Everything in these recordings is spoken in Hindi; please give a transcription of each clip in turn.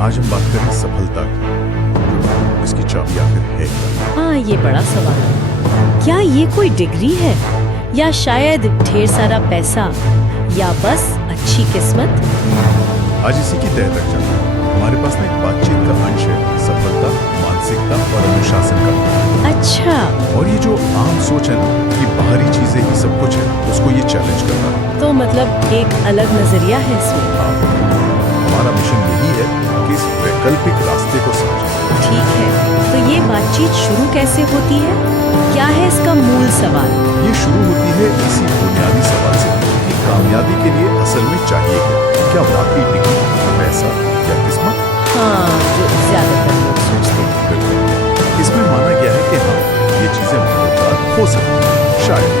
आज हम बात करें सफलता की। इसकी चाबी आखिर है क्या? हाँ, ये बड़ा सवाल है। क्या ये कोई डिग्री है, या शायद ढेर सारा पैसा, या बस अच्छी किस्मत? आज इसी की तह तक चलना है। हमारे पास ना एक बातचीत का अंश है, सफलता, मानसिकता और अनुशासन का। अच्छा। और ये जो आम सोच है ना कि बाहरी चीजें ही सब कुछ है, उसको ये चैलेंज करना है। तो मतलब एक अलग नजरिया है इसमें। हाँ, हमारा मिशन यही है कि इस वैकल्पिक रास्ते को समझें। ठीक है, तो ये बातचीत शुरू कैसे होती है? क्या है इसका मूल सवाल? ये शुरू होती है इसी बुनियादी सवाल से कि कामयाबी के लिए असल में चाहिए क्या वाकई डिग्री, पैसा या किस्मत? हाँ, जो ज्यादातर लोग सोचते हैं। बिल्कुल। इसमें माना गया है कि हाँ, ये चीजें मददगार हो सकती हैं शायद,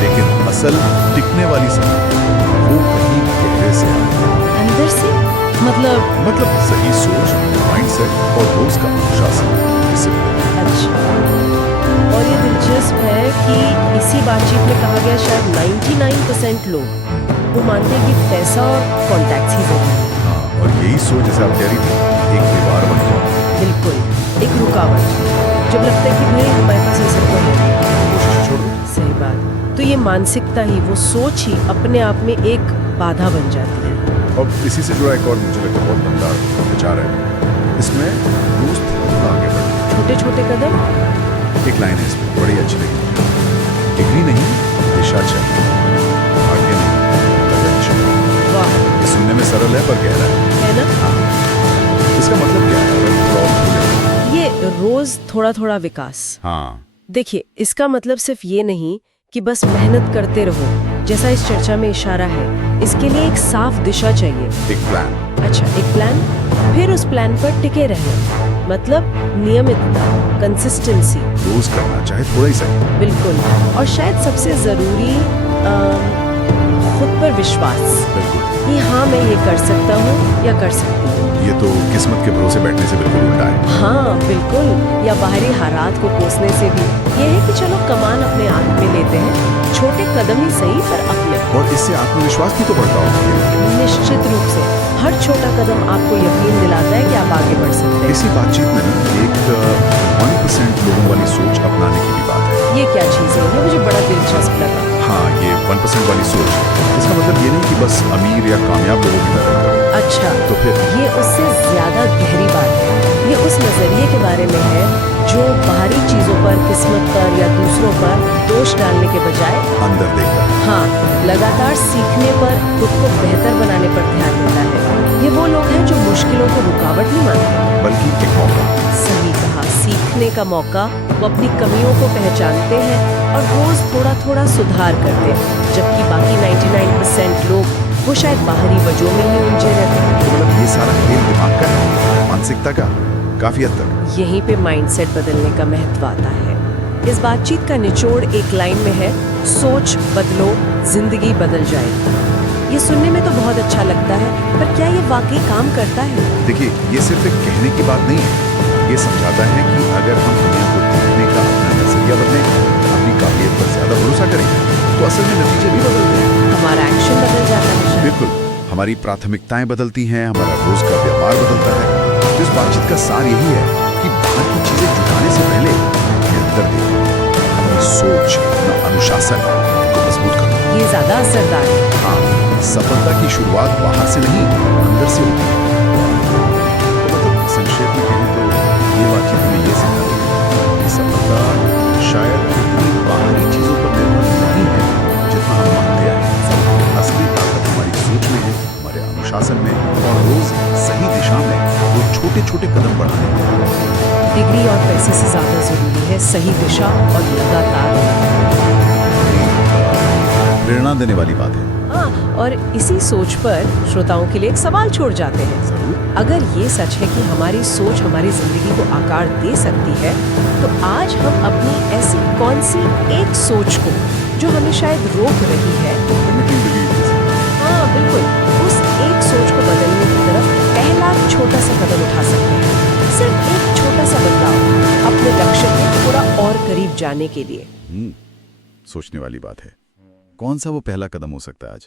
लेकिन असल टिकने वाली सफलता वो कहीं गहरे से आती है। अंदर से? मतलब सही सोच, माइंडसेट और रोज का अनुशासन, डिसिप्लिन। अच्छा। और ये दिलचस्प है कि इसी बातचीत में कहा गया शायद 99% लोग वो मानते हैं कि पैसा और कॉन्टैक्ट्स ही जरूरी है। हाँ, और यही सोच जैसे आप कह रही थी, एक दीवार बन जाए। बिल्कुल, एक रुकावट। जब लगता है कि भाई हमारे पास ये सब तो है, कोशिश छोड़ दो। सही बात। तो ये मानसिकता ही, वो सोच ही अपने आप में एक बाधा बन जाती है। और इसी से जुड़ा एक और मुझे लगता है बहुत दमदार विचार है। इसमें रोज थोड़ा आगे बढ़ना। छोटे छोटे कदम। एक लाइन है इसमें बड़ी अच्छी लगी, डिग्री नहीं दिशा चाहिए, भाग्य नहीं लगन चाहिए। वाह, ये सुनने में सरल है पर गहरा है है ना? इसका मतलब क्या है अगर थोड़ा और खोलें? ये रोज थोड़ा थोड़ा विकास। हाँ, देखिए, इसका मतलब सिर्फ ये नहीं कि बस मेहनत करते रहो, जैसा इस चर्चा में इशारा है। इसके लिए एक साफ दिशा चाहिए। एक प्लान। अच्छा, एक प्लान, फिर उस प्लान पर टिके रहना, मतलब नियमितता, कंसिस्टेंसी। रोज करना चाहे थोड़ा ही सही। बिल्कुल। और शायद सबसे जरूरी खुद पर विश्वास, बिल्कुल। कि हाँ, मैं ये कर सकता हूँ या कर सकती हूँ। ये तो किस्मत के भरोसे बैठने से बिल्कुल उल्टा है। हाँ बिल्कुल, या बाहरी हालात को कोसने से भी। ये है कि चलो कमान अपने हाथ में लेते हैं, छोटे कदम ही सही पर अपने। और इससे आत्मविश्वास भी तो बढ़ता होगा। निश्चित रूप से हर छोटा कदम आपको यकीन दिलाता है कि आप आगे बढ़ सकते हैं। इसी बातचीत में ना एक 1% लोगों वाली सोच अपनाने की भी बात है। ये क्या चीज़ है? ये मुझे बड़ा दिलचस्प लगा। हाँ, ये 1% वाली सोच, इसका मतलब ये नहीं कि बस अमीर या कामयाब लोगों की मदद करो। अच्छा, तो फिर ये उससे ज्यादा गहरी बात है। ये उस नजरिए के बारे में है जो बाहरी चीजों पर, किस्मत पर या दूसरों पर दोष डालने के बजाय अंदर देखकर। हाँ, लगातार सीखने पर, खुद को बेहतर बनाने पर ध्यान देता है। ये वो लोग हैं जो मुश्किलों को रुकावट नहीं मानते, बल्कि एक मौका। सही कहा, सीखने का मौका। वो अपनी कमियों को पहचानते हैं और रोज थोड़ा थोड़ा सुधार करते हैं, जबकि बाकी 99% लोग वो शायद बाहरी वजहों में ही उलझे रहते हैं। तो मतलब ये सारा खेल दिमाग का है, मानसिकता का, काफी हद तक। यहीं पे माइंडसेट बदलने का महत्व आता है। इस बातचीत का निचोड़ एक लाइन में है, सोच बदलो, जिंदगी बदल जाएगी। ये सुनने में तो बहुत अच्छा लगता है, पर क्या ये वाकई काम करता है? देखिए, ये सिर्फ एक कहने की बात नहीं है, ये समझाता है कि अगर हम दुनिया को देखने का अपना नजरिया बदलें, अपनी काबिलियत पर ज्यादा भरोसा करें, तो असल में नतीजे भी बदलते हैं। हमारा एक्शन बदल जाता है शायद। बिल्कुल, हमारी प्राथमिकताएं बदलती हैं, हमारा रोज का व्यवहार बदलता है। तो इस बातचीत का सार यही है कि बाहर की चीजें जुटाने से पहले अंदर देखो, अपनी सोच, अपना अनुशासन को मजबूत करो। ये ज्यादा असरदार है। हाँ, सफलता की शुरुआत बाहर से नहीं, अंदर से होती है। तो मतलब संक्षेप में कहें तो ये बातचीत हमें ये सिखाती है कि सफलता शायद इतनी बाहरी चीजों पर निर्भर नहीं है जितना हम मानते हैं। असली ताकत हमारी सोच में है, हमारे अनुशासन में, और रोज सही दिशा में वो छोटे छोटे कदम बढ़ाने में। डिग्री और पैसे से ज्यादा जरूरी है सही दिशा और लगातार। प्रेरणा देने वाली बात है। हाँ, और इसी सोच पर श्रोताओं के लिए एक सवाल छोड़ जाते हैं। जरूर। अगर ये सच है कि हमारी सोच हमारी जिंदगी को आकार दे सकती है, तो आज हम अपनी ऐसी कौन सी एक सोच को, जो हमें शायद रोक रही है, हाँ बिल्कुल, उस एक सोच को बदलने की तरफ पहला छोटा सा कदम उठा सकते हैं। सिर्फ एक छोटा सा बदलाव अपने लक्ष्य के थोड़ा और करीब जाने के लिए। सोचने वाली बात है। कौन सा वो पहला कदम हो सकता है आज?